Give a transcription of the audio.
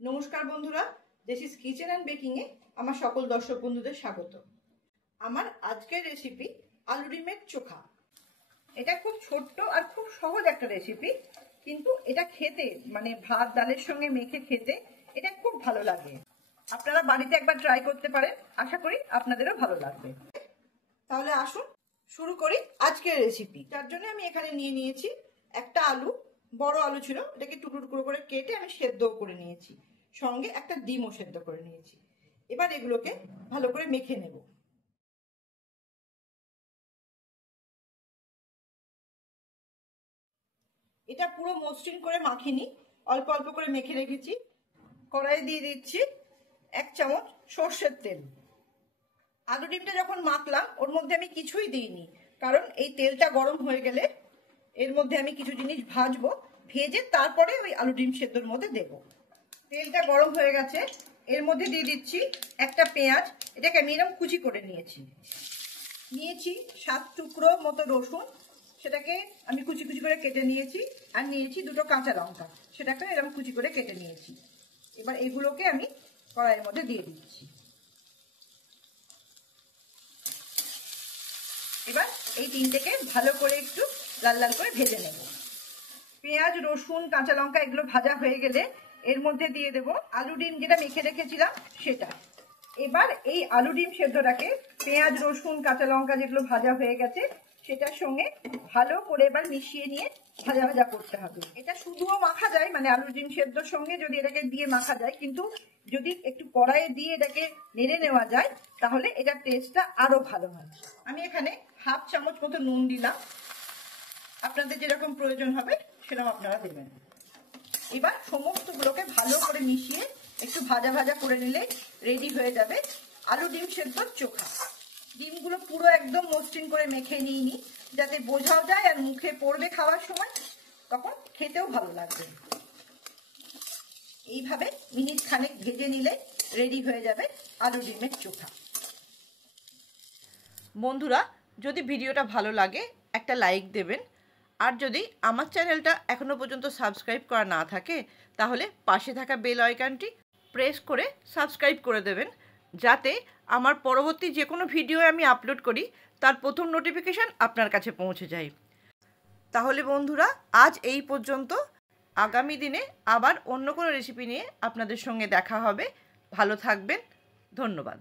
নমস্কার বন্ধুরা, জেসিস kitchen and baking এ আমার সকল দর্শক বন্ধুদের স্বাগত। আমার আজকের রেসিপি আলু ডিমের চোখা। এটা খুব ছোট্ট আর খুব সহজ একটা রেসিপি, কিন্তু এটা খেতে মানে ভাত ডালের সঙ্গে মেখে খেতে এটা খুব ভালো লাগে। আপনারা বাড়িতে একবার ট্রাই করতে পারেন, আশা করি আপনাদেরও ভালো লাগবে। তাহলে আসুন শুরু করি আজকের রেসিপি। তার জন্য আমি এখানে নিয়ে নিয়েছি একটা আলু, বড় আলু ছিল, এটাকে টুকরো টুকরো করে কেটে আমি সেদ্ধও করে নিয়েছি, সঙ্গে একটা ডিমও সেদ্ধ করে নিয়েছি। এবার এগুলোকে ভালো করে মেখে নেব। এটা পুরো মসৃণ করে মাখিনি, অল্প অল্প করে মেখে রেখেছি। কড়াইয়ে দিয়ে দিচ্ছি 1 চামচ সর্ষের তেল। আলু ডিমটা যখন মাখলাম ওর মধ্যে আমি কিছুই দিইনি, কারণ এই তেলটা গরম হয়ে গেলে এর মধ্যে আমি কিছু জিনিস ভাজবো, ভেজে তারপরে ওই আলু ডিম সেদ্ধর মধ্যে দেব। তেলটা গরম হয়ে গেছে, এর মধ্যে দিয়ে দিচ্ছি একটা পেঁয়াজ, এটাকে আমি এরকম কুচি করে নিয়েছি। 7 টুকরো মতো রসুন, সেটাকে আমি কুচি কুচি করে কেটে নিয়েছি। আর নিয়েছি 2টো কাঁচা লঙ্কা, সেটাকে এরকম কুচি করে কেটে নিয়েছি। এবার এগুলোকে আমি কড়াইয়ের মধ্যে দিয়ে দিচ্ছি। এবার এই তিনটেকে ভালো করে একটু লাল লাল করে ভেজে নেব। পেঁয়াজ, রসুন, কাঁচা লঙ্কা এগুলো ভাজা হয়ে গেলে এর মধ্যে দিয়ে দেব আলু ডিম যেটা মেখে রেখেছিলাম সেটা। এবার এই আলু ডিম সেদ্ধটাকে পেঁয়াজ, রসুন, কাঁচা লঙ্কা যেগুলো ভাজা হয়ে গেছে সেটার সঙ্গে ভালো করে এবার মিশিয়ে নিয়ে ভাজা ভাজা করতে হবে। এটা শুধুও মাখা যায়, মানে আলু ডিম সেদ্ধর সঙ্গে যদি এটাকে দিয়ে মাখা যায়, কিন্তু যদি একটু কড়াইয়ে দিয়ে এটাকে নেড়ে নেওয়া যায় তাহলে এটার টেস্টটা আরো ভালো হয়। আমি এখানে 1/2 চামচ মতো নুন দিলাম, আপনাদের যেরকম প্রয়োজন হবে সেরকম আপনারা দেবেন। এবার সমস্তগুলোকে ভালো করে মিশিয়ে একটু ভাজা ভাজা করে নিলে রেডি হয়ে যাবে আলু ডিম সেদ্ধর চোখা। ডিমগুলো পুরো একদম মসৃণ করে মেখে নিইনি, যাতে বোঝাও যায় আর মুখে পড়বে খাওয়ার সময়, তখন খেতেও ভালো লাগবে। এইভাবে মিনিট খানেক ভেজে নিলে রেডি হয়ে যাবে আলু ডিমের চোখা। বন্ধুরা, যদি ভিডিওটা ভালো লাগে একটা লাইক দেবেন, আর যদি আমার চ্যানেলটা এখনও পর্যন্ত সাবস্ক্রাইব করা না থাকে তাহলে পাশে থাকা বেল আইকনটি প্রেস করে সাবস্ক্রাইব করে দেবেন, যাতে আমার পরবর্তী যে কোনো ভিডিও আমি আপলোড করি তার প্রথম নোটিফিকেশান আপনার কাছে পৌঁছে যায়। তাহলে বন্ধুরা, আজ এই পর্যন্ত। আগামী দিনে আবার অন্য কোনো রেসিপি নিয়ে আপনাদের সঙ্গে দেখা হবে। ভালো থাকবেন, ধন্যবাদ।